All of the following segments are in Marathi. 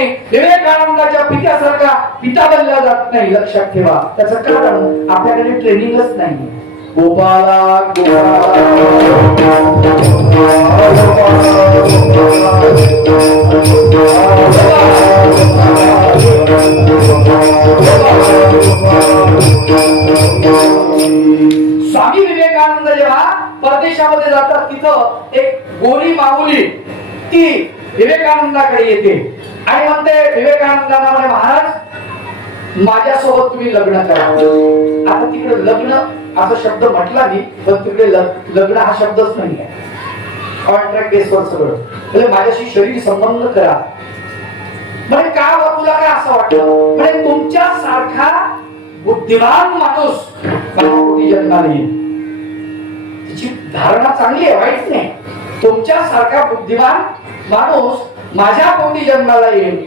नाही, विवेकानंदाच्या पित्यासारखा पिता बनला जात नाही. लक्षात ठेवा. त्याचं कारण आपल्याकडे ट्रेनिंगच नाही. गोपाला स्वामी विवेकानंद जेव्हा परदेशामध्ये जातात, तिथं एक गोरी माऊली ती विवेकानंदाकडे येते आणि म्हणते विवेकानंदांना, म्हणे महाराज माझ्यासोबत तुम्ही लग्न करा. आता तिकडे लग्न असा शब्द म्हटला नाही, पण तिकडे लग्न हा शब्दच नाही आहे. कॉन्ट्रॅक्ट बेसवर सगळं, म्हणजे माझ्याशी शरीर संबंध करा. म्हणजे का तुला काय असं वाटतं? म्हणजे तुमच्या सारखा बुद्धिमान माणूस माझ्या पोटी जन्माला येईल. तिची धारणा चांगली आहे, वाईट नाही. तुमच्या सारखा बुद्धिमान माणूस माझ्या पोटी जन्माला येईल.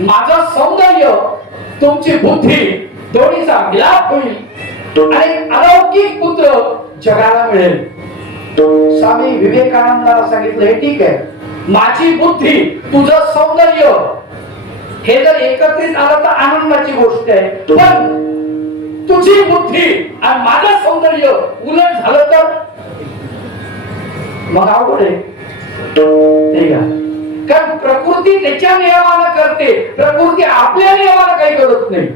माझं सौंदर्य, तुमची बुद्धी दोन्हीचा मिलाप होईल आणि अलौकिक पुत्र जगाला मिळेल. स्वामी विवेकानंदाला सांगितलं, हे ठीक आहे, माझी बुद्धी तुझं सौंदर्य हे जर एकत्रित आलं तर आनंदाची गोष्ट आहे, पण तुझी बुद्धी आणि माझं सौंदर्य उलट झालं तर मग अवघड आहे. कारण प्रकृती त्याच्या नियमानं करते, प्रकृती आपल्या नियमानं काही करत नाही.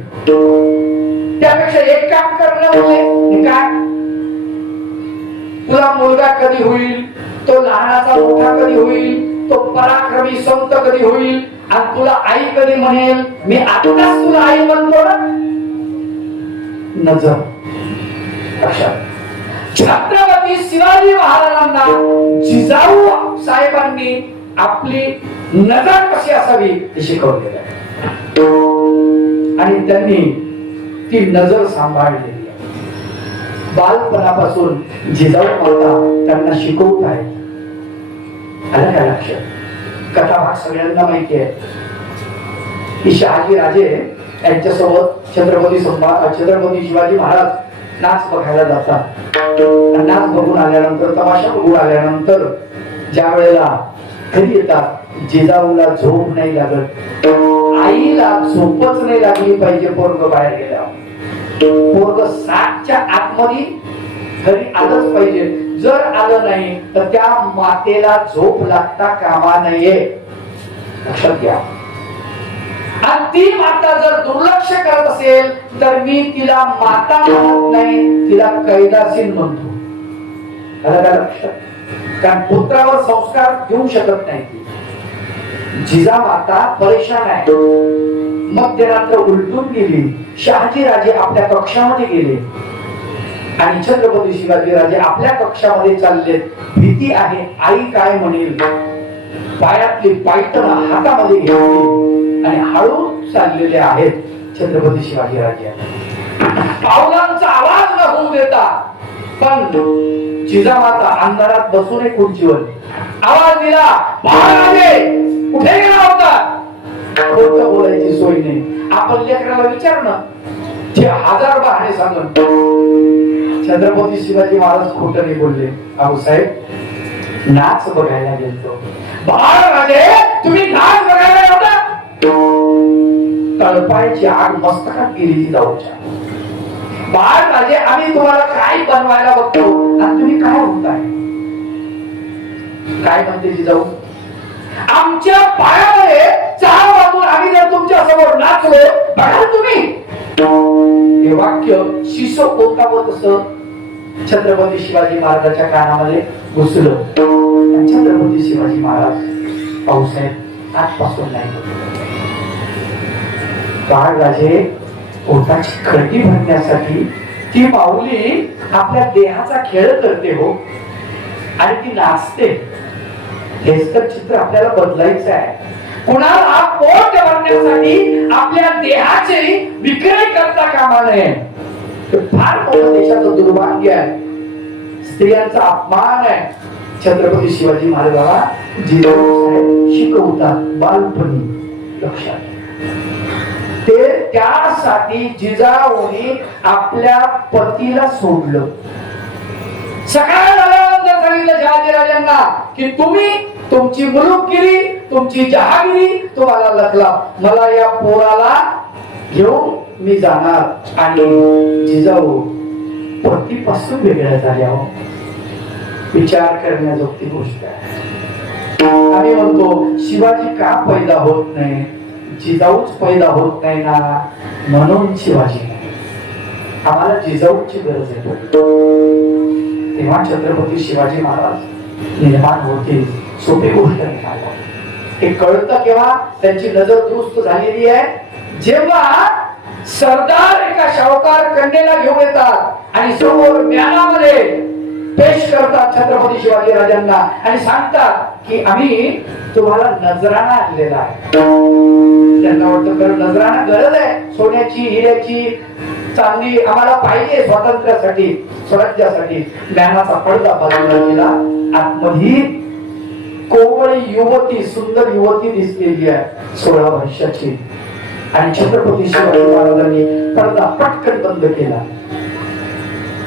त्यापेक्षा एक काम करणं म्हणजे काय, तुला मुलगा कधी होईल, तो लहानाचा मोठा कधी होईल, तो पराक्रमी संत कधी होईल, आणि तुला आई कधी म्हणेल. मी आत्ताच तुला आई म्हणतो ना. नजर. छत्रपती शिवाजी महाराजांना जिजाऊ साहेबांनी आपली नजर कशी असावी ते शिकवलेलं आहे आणि त्यांनी ती नजर सांभाळलेली आहे. बालपणापासून जिजाऊ माता त्यांना शिकवत आहेत. आलं काय लक्षात? कथाभाग सगळ्यांना माहिती आहे की शहाजी राजे यांच्यासोबत छत्रपती शिवाजी महाराज नाच बघायला जातात. नाच बघून आल्यानंतर, तमाशा बघून आल्यानंतर ज्या वेळेला घरी येतात, जिजाऊला झोप नाही लागत, आईला झोपच नाही लागली पाहिजे. पोरग बाहेर गेला, पोरग 7च्या आतमध्ये घरी आलंच पाहिजे. जर आलं नाही तर त्या मातेला झोप लागता कामा नये. लक्षात घ्या. आणि ती माता जर दुर्लक्ष करत असेल तर मी तिला माता म्हणत नाही, तिला कैदासीन म्हणतो. कारण पुत्रावर संस्कार घेऊ शकत नाही. जिजा माता परेशान आहे. मध्यरात्र उलटून गेली. शहाजी राजे आपल्या कक्षामध्ये गेले आणि छत्रपती शिवाजी राजे आपल्या कक्षामध्ये चालले. भीती आहे, आई काय म्हणेल. पायातली पायतण हातामध्ये घेतली आणि हळू चाललेले आहेत छत्रपती शिवाजी राजे. पावलांचा आवाज न होऊ देता, पण जिजामाता अंधारात बसून एक खुर्चीवर आवाज दिला, महाराजे कुठे गेला होता? खोटं बोलायची सोय नाही. आपण लेकराला विचारणं, जे 1000 बहाणे सांगून. छत्रपती शिवाजी महाराज खोटं नाही बोलले. अहो साहेब, नाच बघायला गेलतो. महाराजे तुम्ही नाच बघायला होता? तळपायची आग मस्तकात गेली जाऊच्या. महाराजे आम्ही तुम्हाला काय बनवायला बघतो आणि तुम्ही काय होताय? काय म्हणते जिजाऊ? आमच्या पायामध्ये 4 वाजून आम्ही जर तुमच्या समोर नाचलो, बघा तुम्ही. हे वाक्य शिसो पोटावर असं छत्रपती शिवाजी महाराजांच्या कानामध्ये घुसलं. छत्रपती शिवाजी महाराज पाऊसाहेब आजपासून नाही. राजे पोटाची खळगी भरण्यासाठी ती माऊली आपल्या देहाचा खेळ करते हो, आणि ती नाचते. हेच तर चित्र आपल्याला बदलायचं आहे. कुणाला पोट भरण्यासाठी आपल्या देहाचे विक्रय करता कामा नये. फार मोठं देशाचं दुर्भाग्य आहे, स्त्रियांचा अपमान आहे. छत्रपती शिवाजी महाराजांना जिजाऊ साहेब शिकवतात बालपणी. लक्षात. ते त्यासाठी जिजाऊने आपल्या पतीला सोडलं. सकाळ झाल्यानंतर सांगितलं शहाजीराजांना की तुम्ही तुमची मुलुकगिरी, तुमची जहागिरी तुम्हाला लखला, मला या पोराला घेऊन मी जाणार. आणि जिजाऊ पतीपासून वेगळ्या झाल्या. विचार करण्याजोगती गोष्ट आहे. आम्ही म्हणतो शिवाजी का पैदा होत नाही, जिजाऊच पैदा होत नाही ना, म्हणून शिवाजी नाही. आम्हाला जिजाऊची गरज आहे. तेव्हा छत्रपती शिवाजी महाराज निर्माण होते. सोपी गोष्ट नाही. हे कळतं केव्हा त्यांची नजर दुरुस्त झालेली आहे, जेव्हा सरदार एका शाहूकार कन्येला घेऊन येतात आणि समोर ज्ञानामध्ये पेश करतात छत्रपती शिवाजी राजांना आणि सांगतात की आम्ही तुम्हाला नजराणा आणलेला आहे. त्यांना वाटतं खरं नजराणा गरज आहे, सोन्याची हिऱ्याची चांदी आम्हाला पाहिजे स्वातंत्र्यासाठी स्वराज्यासाठी. ज्ञानाचा पडदा बाजूला गेला. आतमध्ये कोवळी युवती, सुंदर युवती दिसलेली आहे 16 वर्षाची. आणि छत्रपती शिवाजी महाराजांनी पडदा पटकन बंद केला.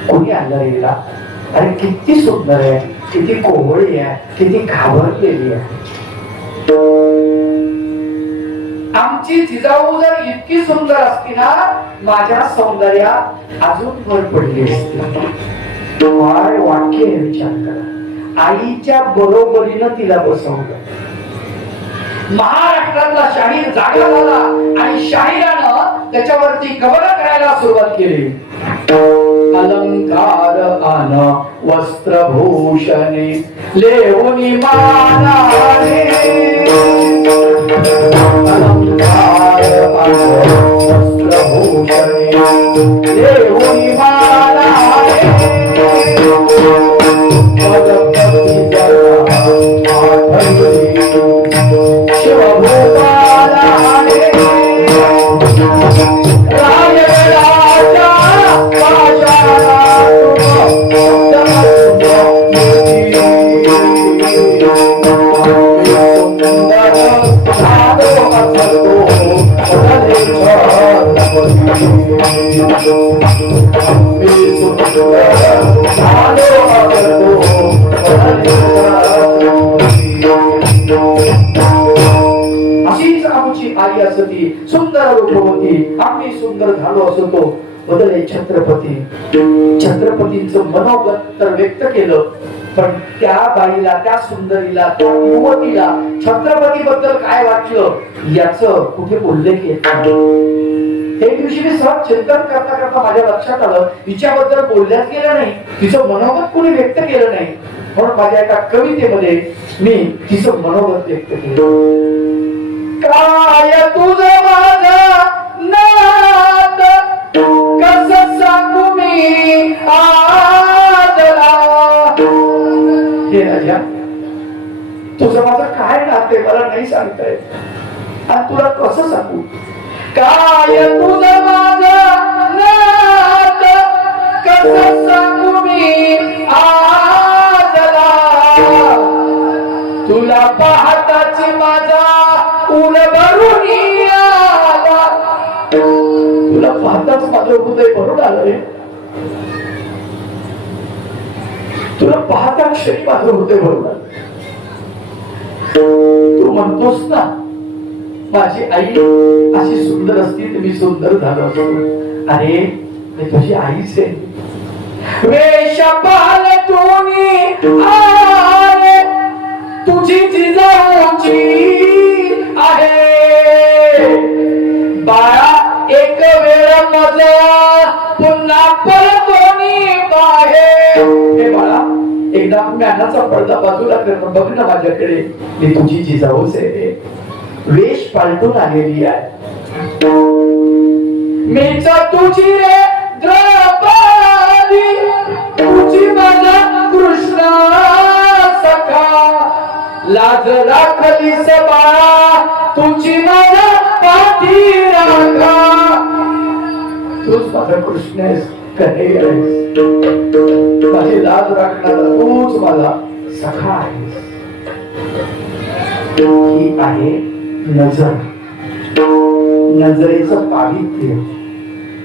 कोणी आणला गेला? अरे किती सुंदर आहे, किती कोवळी आहे, किती घाबरलेली आहे. आमची जिजाऊ जर इतकी सुंदर असती ना, माझ्या सौंदर्यात अजून भर पडली असती. काय वाक्य आहे, विचार करा. आईच्या बरोबरीनं तिला बसवलं. महाराष्ट्रातला शाहीर जागा झाला आणि शाहिरानं त्याच्यावरती कव्हर करायला सुरुवात केली. अलंकार आन वस्त्रभूषणे लेऊनी मानाने, अलंकार आन वस्त्रभूषणे लेऊनी मानाने, अशीच आमची आई असती, सुंदर रूपवती, आम्ही सुंदर झालो असतो. बदले छत्रपती. छत्रपतींचं मनोगत तर व्यक्त केलं, पण त्या बाईला, त्या सुंदरीला, त्या युवतीला छत्रपती बद्दल काय वाटलं याच कुठे उल्लेख येत नाही. एक दिवशी मी सहज चिंतन करता करता माझ्या लक्षात आलं, हिच्याबद्दल बोलल्याच गेलं नाही, तिचं मनोगत कोणी व्यक्त केलं नाही. म्हणून माझ्या एका कवितेमध्ये मी तिचं मनोगत व्यक्त केलं. काय तुझं माझं नात कसं सांगू मी आजला. हे राजा, तुझं माझं काय नाते मला नाही सांगता येत आणि तुला कसं सांगू. काय तुझं माझं नात कसं सांगू मी आजला. तुला पाहताच माझा ऊन भरून आला. तुला पाहताच माझं हृदय भरून आलं रे. तुला पाहता क्षणी माझं हृदय भरून आलं. तू म्हणतोस ना माझी आई अशी सुंदर असती तर मी सुंदर झालो असतो. अरे मी तुझी आईच आहे. वेश पालटूनी आले तुझी जिजाऊची आहे. बाळा एक वेळ मजा पुन्हा परतोनी बाहेर. हे बाळा एकदा ज्ञानाचा पडदा बाजूला कर, बघ ना माझ्याकडे, मी तुझी जिजाऊच आहे. वेश पालटून आलेली आहे. मीच तुझी रे द्रौपदी, तुझी माझा कृष्ण सखा. लाज राखलीस बाळा तुझी माझा पाठी राखा. तूच माझा कृष्ण आहेस, कन्हैया आहेस. माझी लाज राखणारा तूच माझा सखा आहेस. ही आहे नजर. नजरेचं पावित्र्य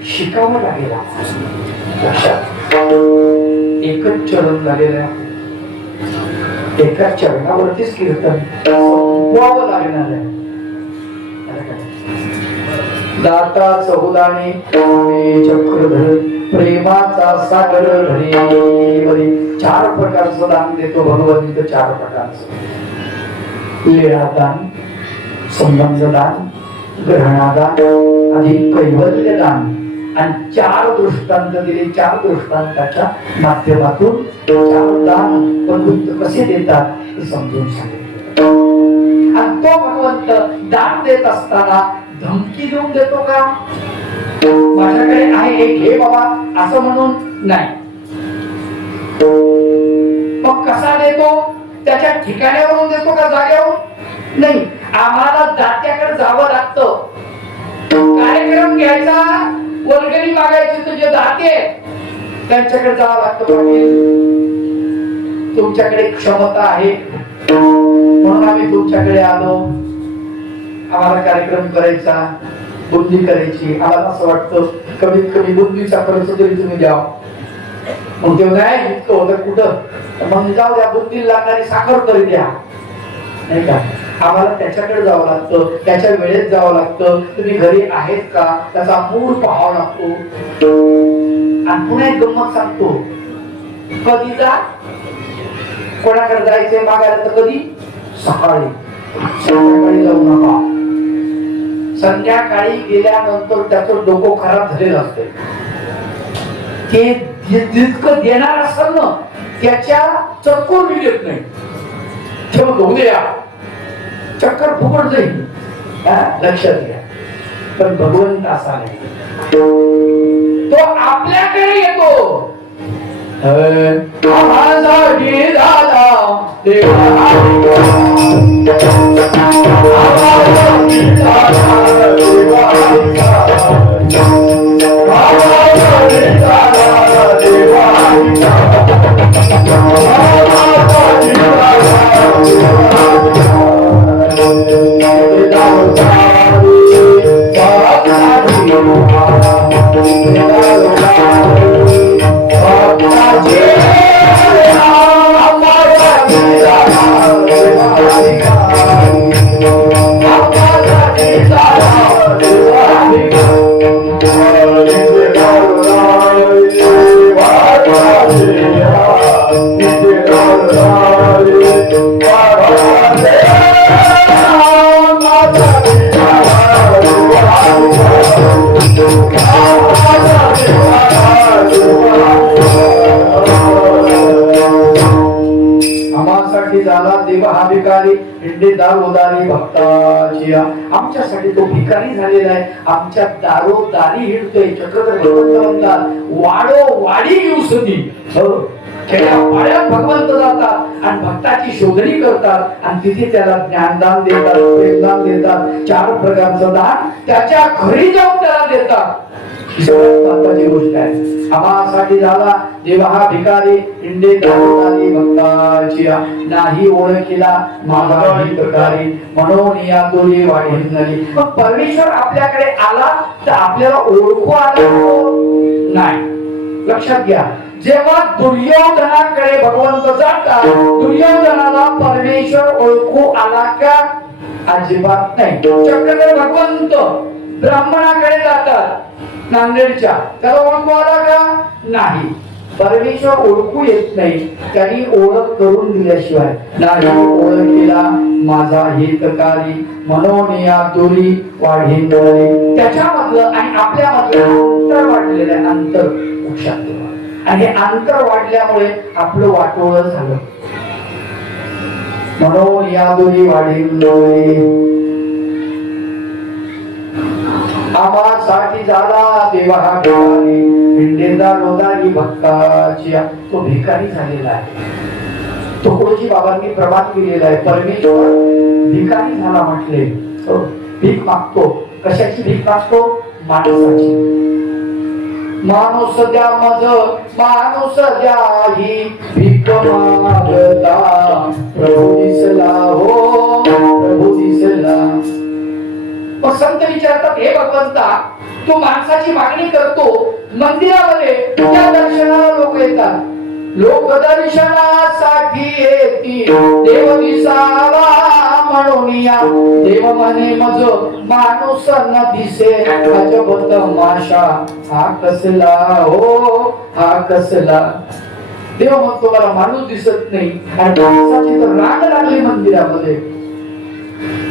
शिकावं लागेल. लक्षात एकच चरण झालेलं आहे, एका चरणावरतीच कीर्तन. थोपवावं लागणार आहे. दाता चौदाने चक्रधर प्रेमाचा सागर धरी. 4 प्रकारचं दान देतो भगवंत. 4 प्रकारचं: लीळादान, संबंधदान, ग्रहणादान आणि कैवल्यदान. आणि 4 दृष्टांत दिले. 4 दृष्टांताच्या माध्यमातून 4 दान भगवंत कसे देतात हे समजून सांगितले. आणि तो भगवंत दान देत असताना धमकी देऊन देतो का? माझ्याकडे आहे हे घे बाबा असं म्हणून नाही. मग कसा देतो? त्याच्या ठिकाणावरून देतो का जाग्यावर? नाही. आम्हाला दात्याकडे जावं लागतं. कार्यक्रम घ्यायचा, वर्गणी मागायची, तुझे दाते त्यांच्याकडे जावं लागतं. पाटील तुमच्याकडे क्षमता आहे म्हणून आम्ही तुमच्याकडे आलो. आम्हाला कार्यक्रम करायचा, बुंदी करायची. आम्हाला असं वाटतं कमीत कमी बुंदीचा खर्च तरी तुम्ही द्या. मग तेव्हा नाही इतकं होतं कुठं, मग जाऊ द्या, बुंदीला लागणारी साखर तरी द्या, नाही का? आम्हाला त्याच्याकडे जावं लागतं, त्याच्या वेळेत जावं लागतं. तुम्ही घरी आहेत का त्याचा मूड पाहावा लागतो. आणि पुन्हा एक गंमत सांगतो, कधी जा, कोणाकडे जायचंय मागायला तर कधी सकाळी, संध्याकाळी जाऊ नका. संध्याकाळी गेल्यानंतर त्याचं डोकं खराब झालेलं असते. ते जितकं देणार असेल ना त्याच्या चक्कर मी देत नाही. ठेवून घेऊ द्या, चक्कर फुकट जाईल. लक्षात घ्या. पण भगवंत असा नाही, तो आपल्याकडे येतो. भक्ताची आमच्यासाठी तो भिकारी झालेला आहे. आमच्या दारोदारी हिंडतोय. चक्रधर भगवंत म्हणतात, वाडो वाडी दिवसती खेड्या पाड्यात भगवंत जातात आणि भक्ताची शोधणी करतात आणि तिथे त्याला ज्ञानदान देतात, प्रेमदान देतात. 4 प्रकारचं दान त्याच्या घरी जाऊन त्याला देतात. महत्वाची गोष्ट आहे. आम्हासाठी झाला देव हा भिकारी इंडे दारोदारी भक्ताची नाही ओळखीला माझा हितकारी म्हणून या दोरी वाढीनली. मग परमेश्वर आपल्याकडे आला तर आपल्याला ओळखू आला नाही. लक्षात घ्या, जेव्हा दुर्योधनाकडे भगवंत जातात, दुर्योधनाला परमेश्वर ओळखू आला का? अजिबात नाही. चक्रधर भगवंत ब्राह्मणाकडे जातात नांदेडच्या, त्याला ओळखू आला का? नाही. परमेश्वर ओळखू येत नाही, त्यांनी ओळख करून दिल्याशिवाय. नाही ओळखीला माझा हितकारी म्हणून या दोरी वाढीन. त्याच्यामधलं आणि आपल्यामधलं अंतर वाढलेलं आहे. अंतर लक्षात ठेवा. आणि हे अंतर वाढल्यामुळे आपलं वाटोळं झालं. म्हणून या दोरी वाढीन आम्हासाठी झाला देवा हा भिकारी पिंडेदा रोदारी भक्ताची. तो भिकारी झालेला आहे. तुकडोजी बाबांनी प्रमाण केलेला आहे. परमेश्वर भिकारी झाला म्हटले. भीक मागतो. कशाची भीक मागतो? माणसाची. माणूस द्या मज माणूस द्या ही भीक मागता प्रभू दिसला हो प्रभू दिसला. मग संत विचारतात, हे भगवंता तू माणसाची मागणी करतो, मंदिरामध्ये त्या दर्शनाला लोक येतात, लोक दर्शनासाठी येतील, देव दिसावा म्हणून या देव म्हणे मज माणूस न दिसे अजब तमाशा हा कसला हो हा कसला. देव म्हणतो मला माणूस दिसत नाही आणि माणसाची तर राग लागली मंदिरामध्ये.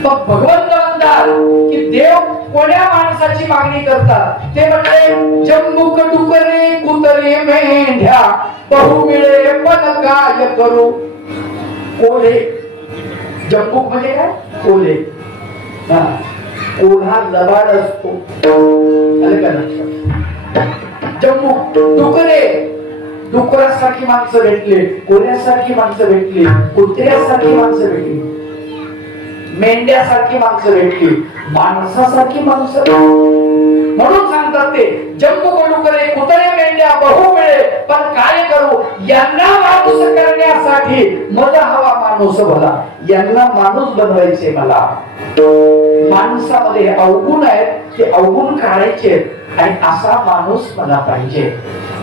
मग भगवंत म्हणतात की देव कोण्या माणसाची मागणी करतात. ते म्हटले जम्बुक डुकरे कुतरे मेंढ्या बहु मिळे पण काय करू. कोल्हे, जम्बुक म्हणजे काय कोल्हे. कोल्हा लबाड असतो. जम्बुक डुकरे, डुकरासारखी माणसं भेटली, कोल्ह्यासारखी माणसं भेटली, कुत्र्यासारखी माणसं भेटली, मेंढ्यासारखी माणसं भेटली, माणसासारखी माणसं. म्हणून सांगतात ते जम्बू डुकरे कुत्रे मेंढ्या बहु मिळे पण काय करू. यांना माणूस करण्यासाठी मला हवा माणूस भला. यांना माणूस बनवायचे मला. माणसामध्ये अवगुण आहेत ते अवगुण काढायचे आणि असा माणूस मला पाहिजे.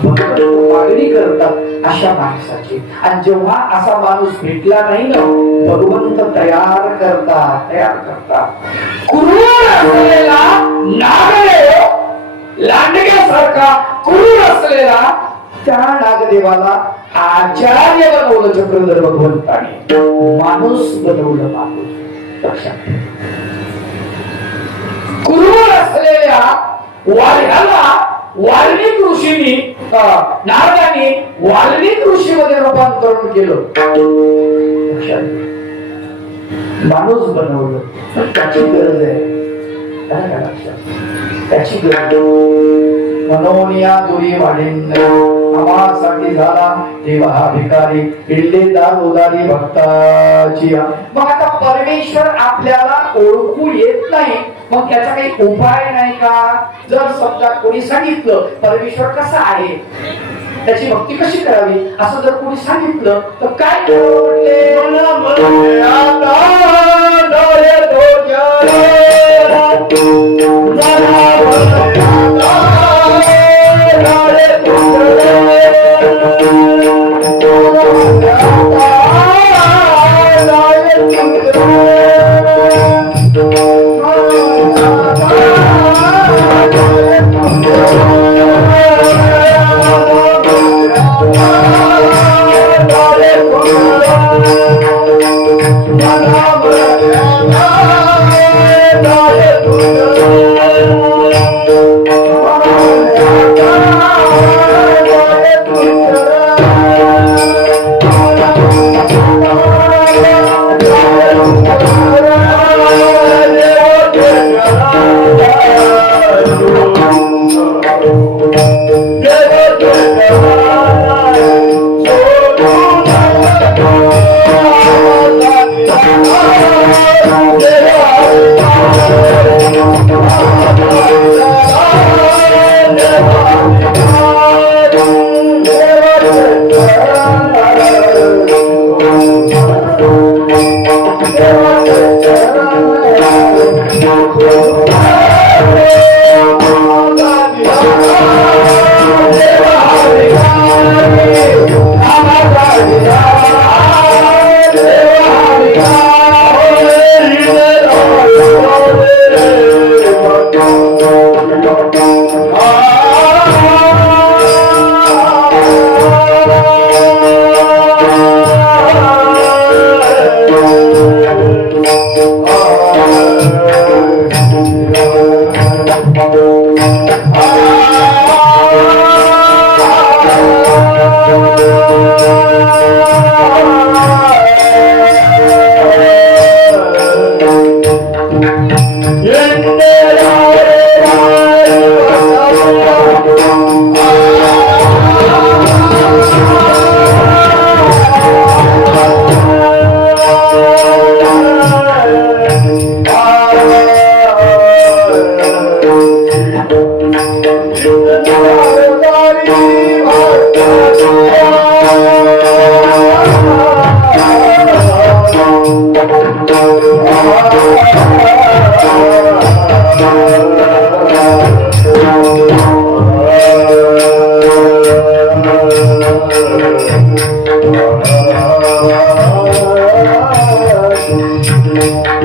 भगवंत मागणी करतात अशा माणसाची. आणि जेव्हा असा माणूस भेटला नाही ना भगवंत तयार करतात. क्रूर असलेला नागदेव, लांडग्यासारखा क्रूर असलेला त्या नागदेवाला आचार्य बनवलं चक्रधर भगवंताने. माणूस बनवलं माणूस. लक्षात क्रूर असलेल्या वाल्याला वाल्मिक ऋषींनी नारदांनी वाल्मिक ऋषीमध्ये रूपांतरण केलं. माणूस बनवलं. त्याची गरज आहे. त्याची गरज म्हणून या दुरी वाढीन आवासाठी झाला देवा हा भिकारी इल्लेदार उदारी भक्ताची. मग आता परमेश्वर आपल्याला ओळखू येत नाही मग त्याचा काही उपाय नाही का. जर समजा कोणी सांगितलं परमेश्वर कसा आहे त्याची भक्ती कशी करावी असं जर कोणी सांगितलं तर काय करावं म्हटले. Thank you.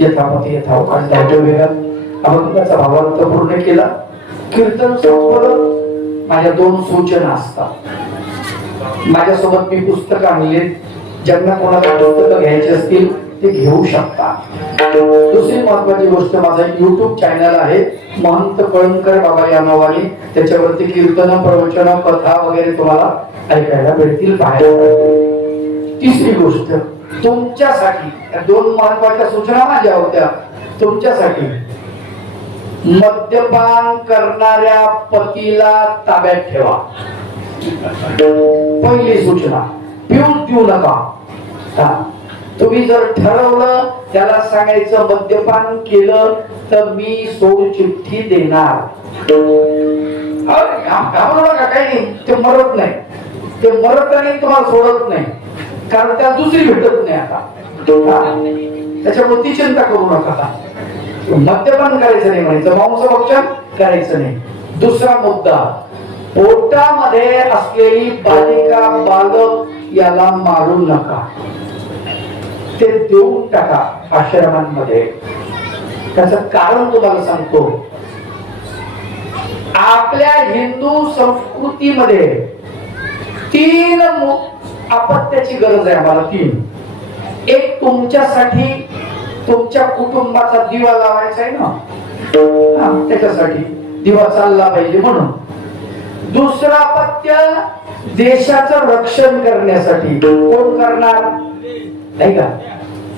यथापती यथावकाश धावत्या वेगात अभंगाचा भावार्थ पूर्ण केला. कीर्तन संपलं. माझ्या दोन सूचना असतात. माझ्यासोबत मी पुस्तक आणले. ज्यांना कोणाला पुस्तकं घ्यायची असतील ते घेऊ शकता. दुसरी महत्वाची गोष्ट, माझा युट्यूब चॅनल आहे महंत कळंकर बाबा या नावाने. त्याच्यावरती कीर्तन, प्रवचन, कथा वगैरे तुम्हाला ऐकायला भेटतील, पाहायला भेटतील. तिसरी गोष्ट तुमच्यासाठी, दोन महत्वाच्या सूचना माझ्या होत्या तुमच्यासाठी. मद्यपान करणाऱ्या पतीला ताब्यात ठेवा. पहिली सूचना, पिऊन देऊ नका. तुम्ही जर ठरवलं, त्याला सांगायचं मद्यपान केलं तर मी सोड चिठ्ठी देणार. घाबरू नका, काही नाही, ते मरत नाही. ते मरत नाही, तुम्हाला सोडत नाही, कारण त्या दुसरी भेटत नाही आता. त्याच्यामुळे ती चिंता करू नका. मद्यपान करायचं नाही म्हणायचं, मांसभक्षण करायचं नाही. दुसरा मुद्दा, पोटामध्ये असलेली बालिका बालक याला मारू नका, ते देऊन टाका आश्रमांमध्ये. त्याचं कारण तुम्हाला सांगतो. आपल्या हिंदू संस्कृतीमध्ये 3 अपत्याची गरज आहे आम्हाला. 3. एक, तुमच्यासाठी तुमच्या कुटुंबाचा दिवा लावायचा आहे ना, त्याच्यासाठी दिवा चालला पाहिजे म्हणून. दुसरं अपत्य, देशाचं रक्षण करण्यासाठी. कोण करणार, नाही का?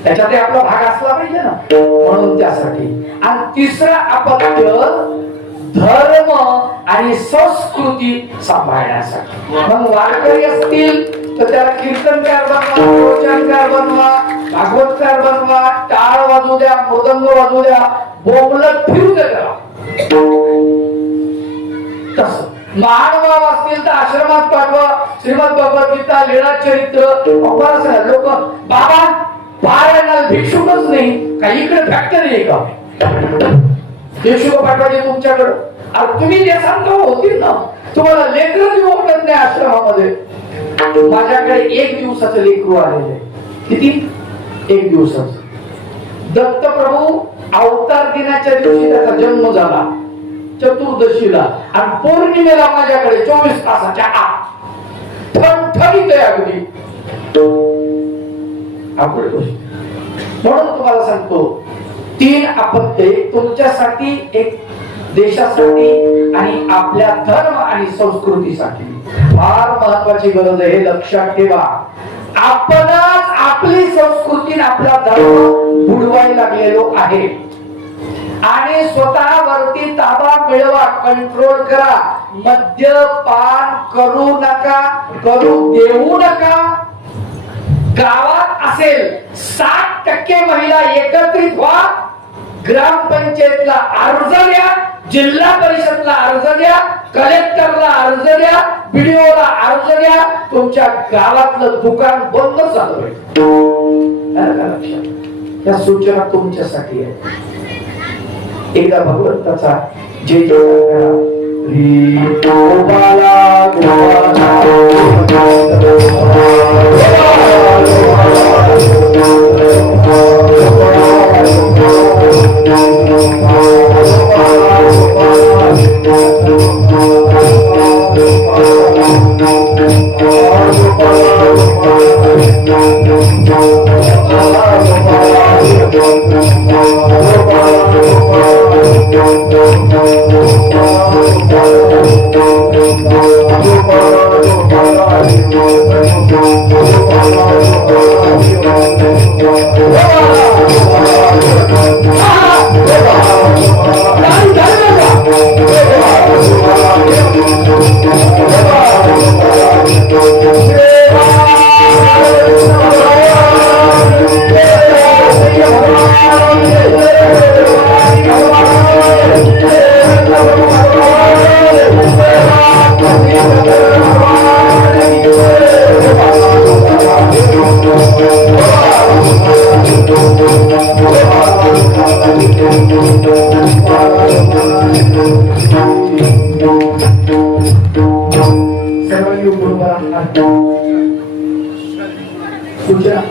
त्याच्यात आपला भाग असला पाहिजे ना, म्हणून त्यासाठी. आणि तिसरं अपत्य, धर्म आणि संस्कृती सांभाळण्यासाठी. मग वारकरी असतील तर त्याला कीर्तनकार बनवा, प्रवचनकार बनवा, भागवतकार बनवा, टाळ वाजू द्या, मृदंग वाजू द्या, बोंबलत फिरू द्या त्याला. तसं महानुभाव असतील तर आश्रमात पाठवा. श्रीमद भगवद्गीता, लीळा चरित्र. लोक बाबा पारायणाला भिक्षुकच नाही का, इकडे फॅक्टरी आहे का? भिक्षुक पाठवायचे तुमच्याकडे. अरे तुम्ही जे सांगता होतील ना, तुम्हाला लेकरं देऊ वाटत नाही आश्रमामध्ये. माझ्याकडे 1 दिवसाचं लेकरू आलेलं आहे. किती? 1 दिवसाचं. दत्तप्रभू अवतार दिनाच्या दिवशी त्याचा जन्म झाला, चतुर्दशीला. आणि पौर्णिमेला माझ्याकडे 24 तासाच्या आत ठणठणीत आहे अगदी. म्हणून तुम्हाला सांगतो, 3 अपत्य, तुमच्यासाठी, एक देशासाठी आणि आपल्या धर्म आणि संस्कृतीसाठी. फार महत्वाची गरज आहे, हे लक्षात ठेवा. आपणच आपली संस्कृती, आपला धर्म बुडवायला लागलेलो आहे. आणि स्वतःवरती ताबा मिळवा, कंट्रोल करा. मद्यपान करू नका, करू देऊ नका. गावात असेल 60% महिला एकत्रित व्हा. ग्रामपंचायतला अर्ज द्या, जिल्हा परिषदला अर्ज द्या, कलेक्टरला अर्ज द्या, बीडीओला अर्ज द्या. तुमच्या गावातलं दुकान बंद झालं. या सूचना तुमच्यासाठी आहे. एकदा भगवंताचा जय जयकार करा. Gopala Thank you. सूचना